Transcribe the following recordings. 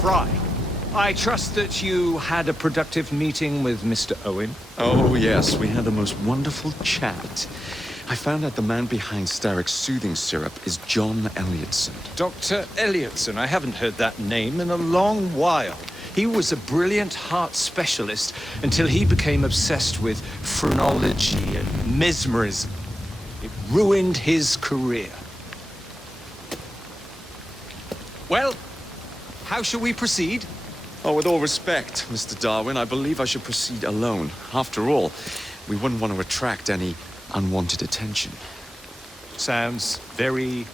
Fry. I trust that you had a productive meeting with Mr. Owen. Oh, yes, we had the most wonderful chat. I found out the man behind Starrick's soothing syrup is John Elliotson. Dr. Elliotson, I haven't heard that name in a long while. He was a brilliant heart specialist until he became obsessed with phrenology and mesmerism. It ruined his career. Well, how shall we proceed? Oh, with all respect, Mr. Darwin, I believe I should proceed alone. After all, we wouldn't want to attract any unwanted attention. Sounds very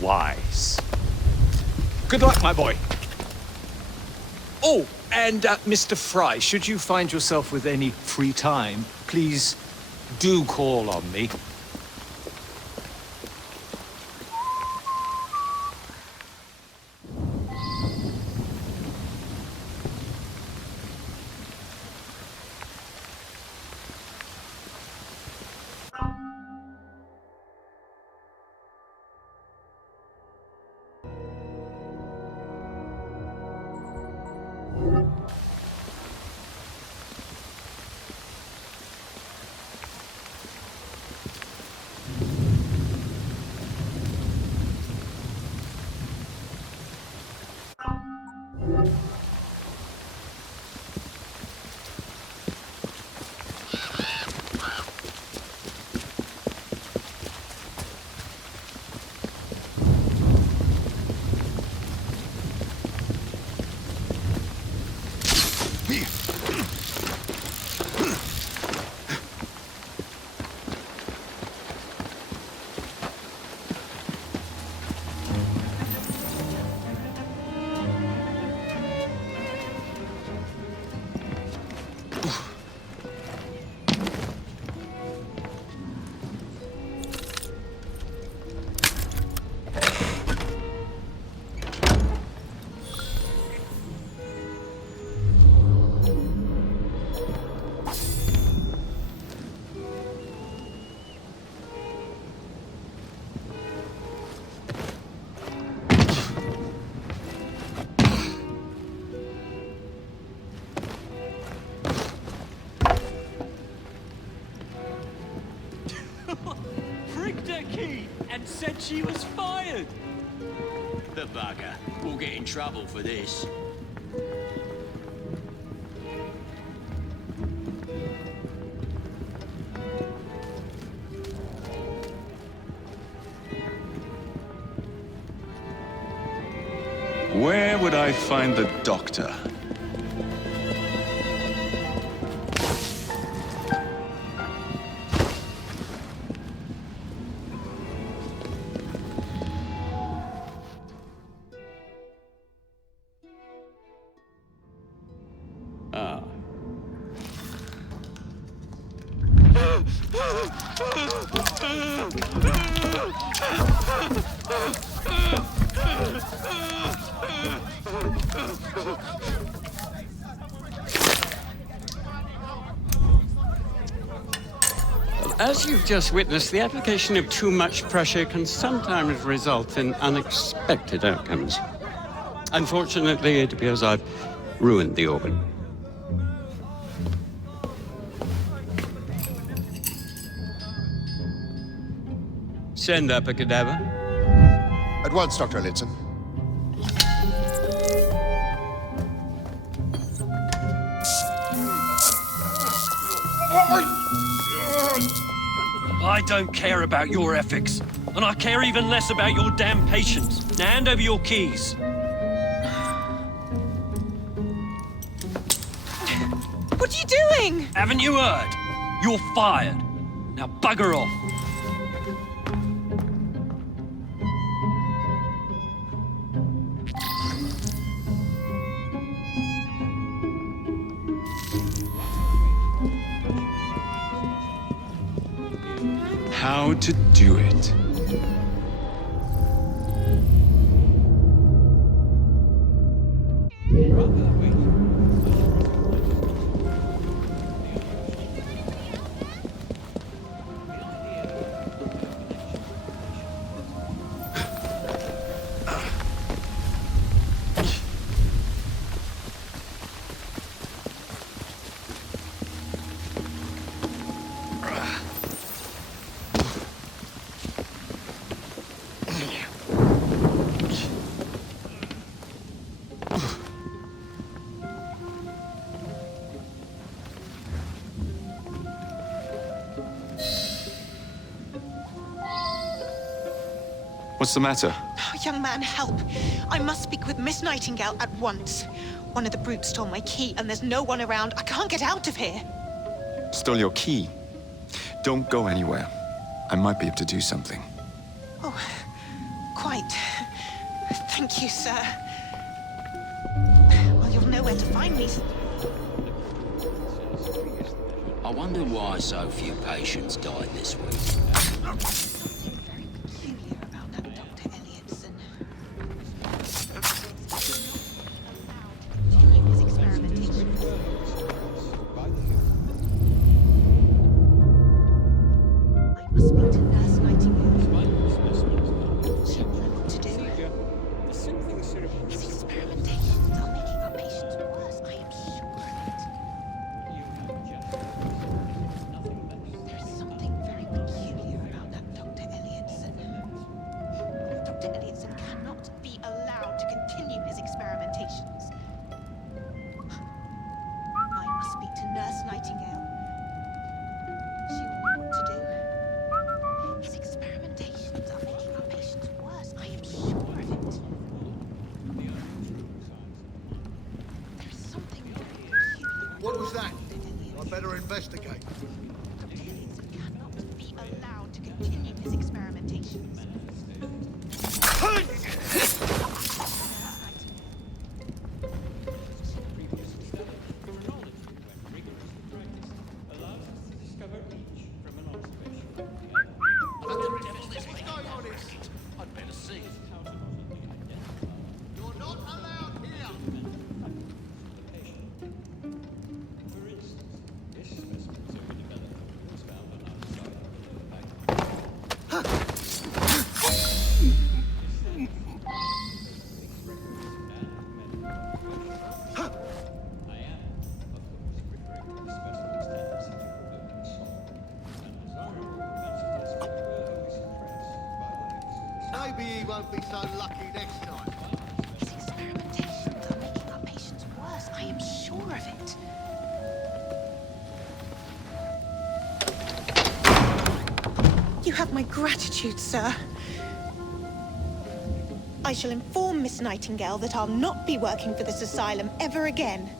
wise. Good luck, my boy. Oh, and Mr. Fry, should you find yourself with any free time, please do call on me. Pricked her key and said she was fired. The bugger. We'll get in trouble for this. Where would I find the doctor? Ah. As you've just witnessed, the application of too much pressure can sometimes result in unexpected outcomes. Unfortunately, it appears I've ruined the organ. Send up a cadaver. At once, Dr. Elliotson. I don't care about your ethics, and I care even less about your damn patience. Now hand over your keys. What are you doing? Haven't you heard? You're fired. Now bugger off. How to do it. What's the matter? Oh, young man, help. I must speak with Miss Nightingale at once. One of the brutes stole my key, and there's no one around. I can't get out of here. Stole your key. Don't go anywhere. I might be able to do something. Oh, quite. Thank you, sir. Well, you'll know where to find me. I wonder why so few patients died this week. Something very peculiar about that Dr. Elliotson. During his experimentations. I must speak to Nurse Nightingale. She will know what to do. His experimentations are making our patients worse, I am sure of it. There's something very peculiar about that Dr. Elliotson. Dr. Elliotson cannot be allowed to continue his experimentations. I must speak to Nurse Nightingale. She will know what to do. His experimentations are making our patients worse, I am sure of it. There's something very peculiar. What was that? Dr. Elliotson. I better investigate. Dr. Elliotson cannot be allowed to continue his experimentations. I'd better see. You're not allowed here. Maybe he won't be so lucky next time. His experimentations are making our patients worse, I am sure of it. You have my gratitude, sir. I shall inform Miss Nightingale that I'll not be working for this asylum ever again.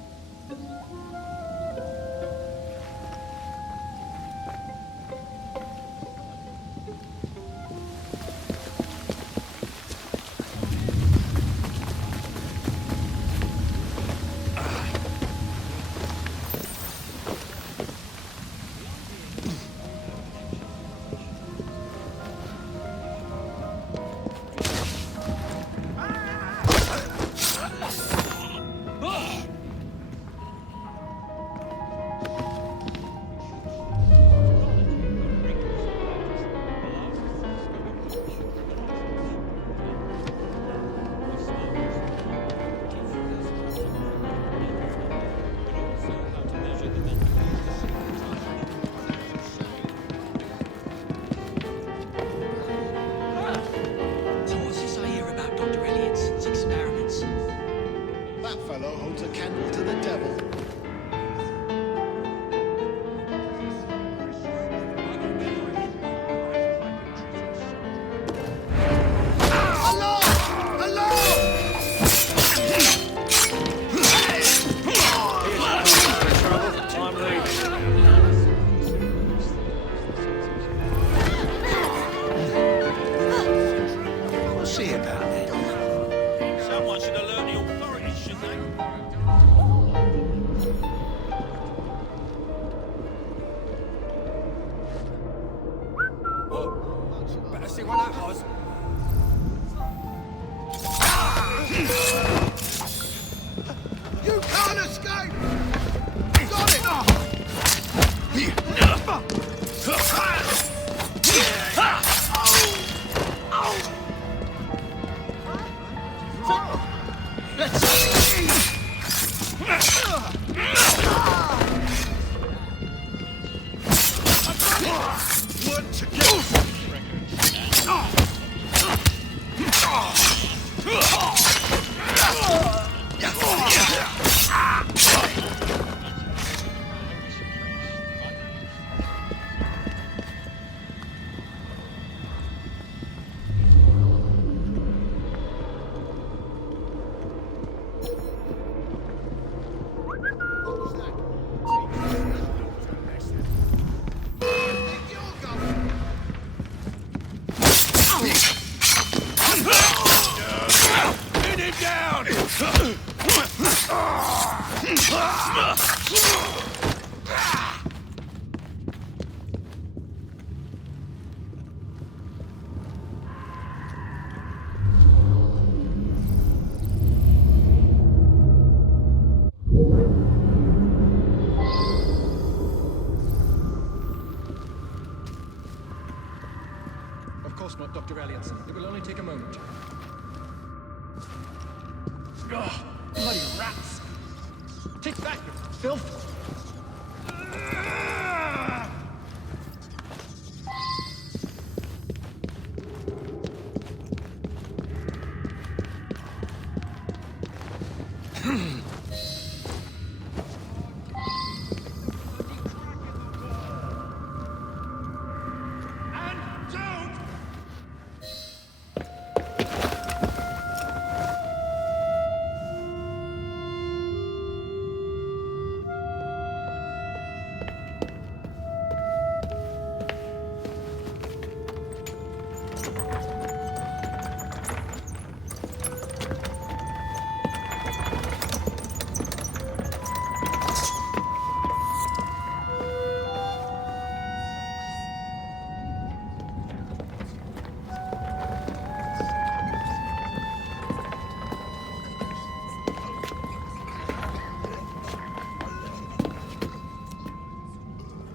So what's this I hear about Dr. Elliot's experiments? That fellow holds a candle to the devil. Alarm! Alarm! We'll see about it. Someone should have learned the authorities, shouldn't they? Better see what that was. You can't escape! Got it! Work together! Of course not, Dr. Elliotson. It will only take a moment. Ugh, bloody rats! Take back, you filth!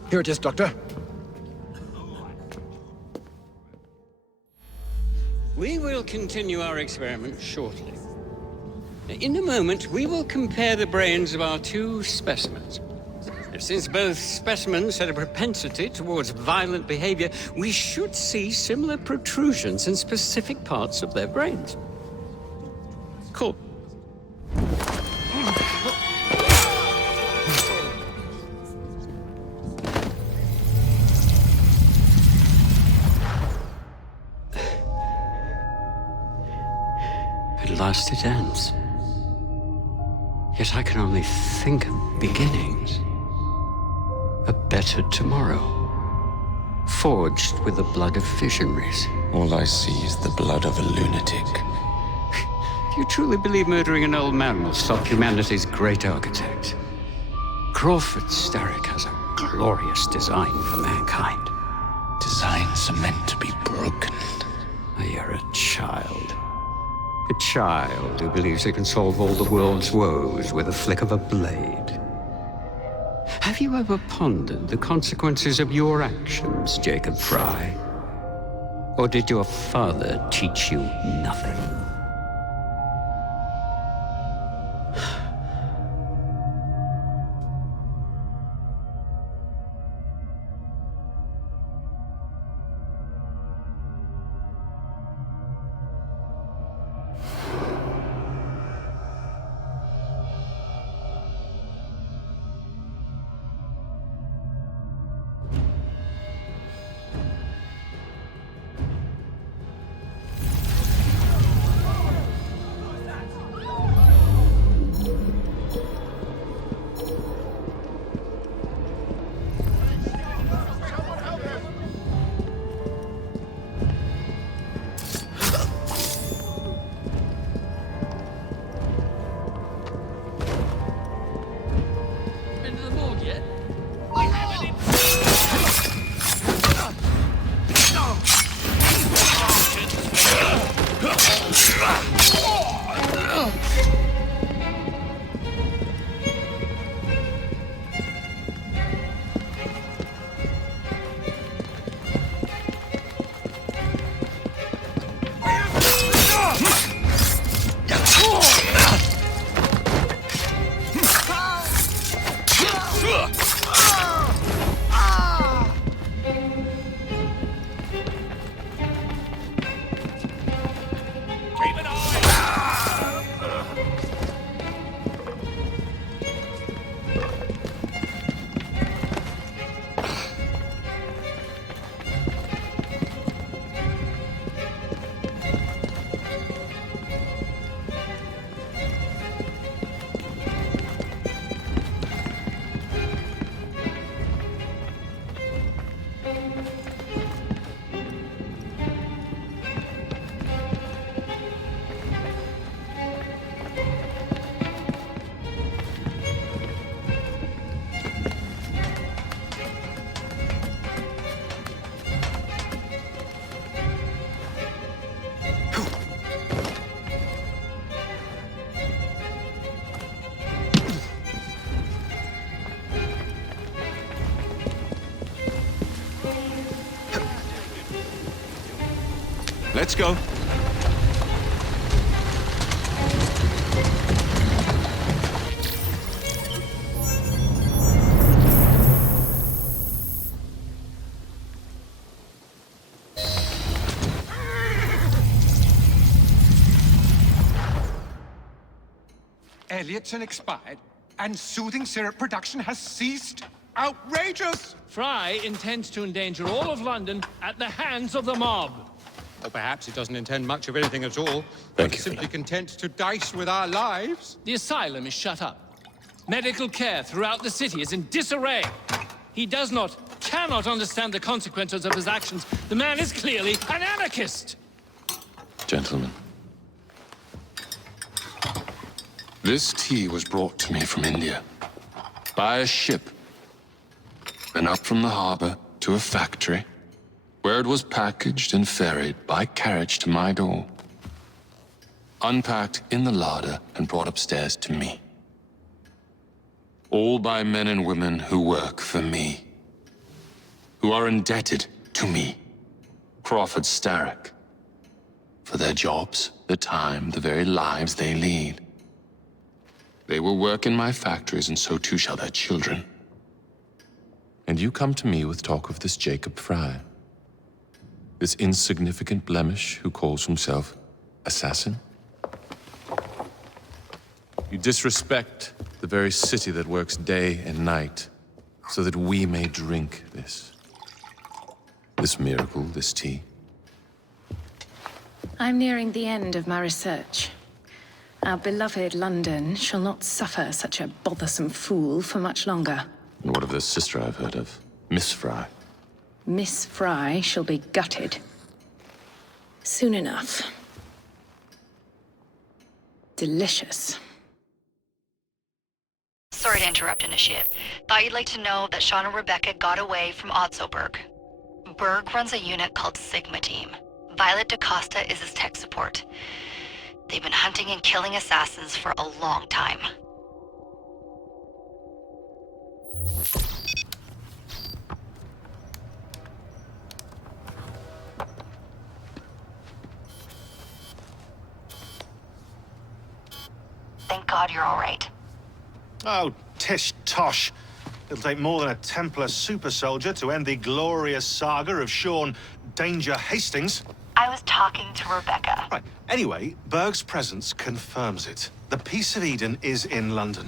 Here it is, Doctor. We will continue our experiment shortly. In a moment, we will compare the brains of our two specimens. Since both specimens had a propensity towards violent behavior, we should see similar protrusions in specific parts of their brains. Cool. At last it ends. Yet I can only think of beginnings. A better tomorrow, forged with the blood of visionaries. All I see is the blood of a lunatic. Do you truly believe murdering an old man will stop humanity's great architect? Crawford Starrick has a glorious design for mankind. Designs are meant to be broken. You're a child. A child who believes he can solve all the world's woes with a flick of a blade. Have you ever pondered the consequences of your actions, Jacob Fry? Or did your father teach you nothing? Let's go. Elliotson expired, and soothing syrup production has ceased. Outrageous! Fry intends to endanger all of London at the hands of the mob. Or perhaps he doesn't intend much of anything at all. Thank you, Simply Philip. content to dice with our lives. The asylum is shut up. Medical care throughout the city is in disarray. He cannot understand the consequences of his actions. The man is clearly an anarchist! Gentlemen. This tea was brought to me from India. By a ship. Then up from the harbor to a factory, where it was packaged and ferried by carriage to my door. Unpacked in the larder and brought upstairs to me. All by men and women who work for me. Who are indebted to me, Crawford Starrick. For their jobs, the time, the very lives they lead. They will work in my factories, and so too shall their children. And you come to me with talk of this Jacob Fry. This insignificant blemish who calls himself assassin? You disrespect the very city that works day and night so that we may drink this miracle, this tea. I'm nearing the end of my research. Our beloved London shall not suffer such a bothersome fool for much longer. And what of the sister I've heard of, Miss Fry? Miss Fry shall be gutted. Soon enough. Delicious. Sorry to interrupt, Initiate. Thought you'd like to know that Sean and Rebecca got away from Otzoberg. Berg runs a unit called Sigma Team. Violet DaCosta is his tech support. They've been hunting and killing assassins for a long time. Thank God you're all right. Oh, tish tosh. It'll take more than a Templar super soldier to end the glorious saga of Sean Danger Hastings. I was talking to Rebecca. Right. Anyway, Berg's presence confirms it. The Peace of Eden is in London.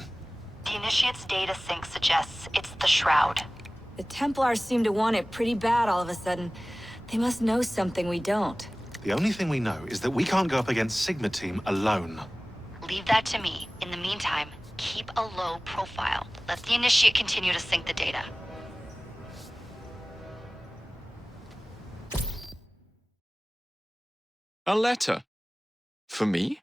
The Initiate's data sync suggests it's the Shroud. The Templars seem to want it pretty bad all of a sudden. They must know something we don't. The only thing we know is that we can't go up against Sigma Team alone. Leave that to me. In the meantime, keep a low profile. Let the Initiate continue to sync the data. A letter? For me?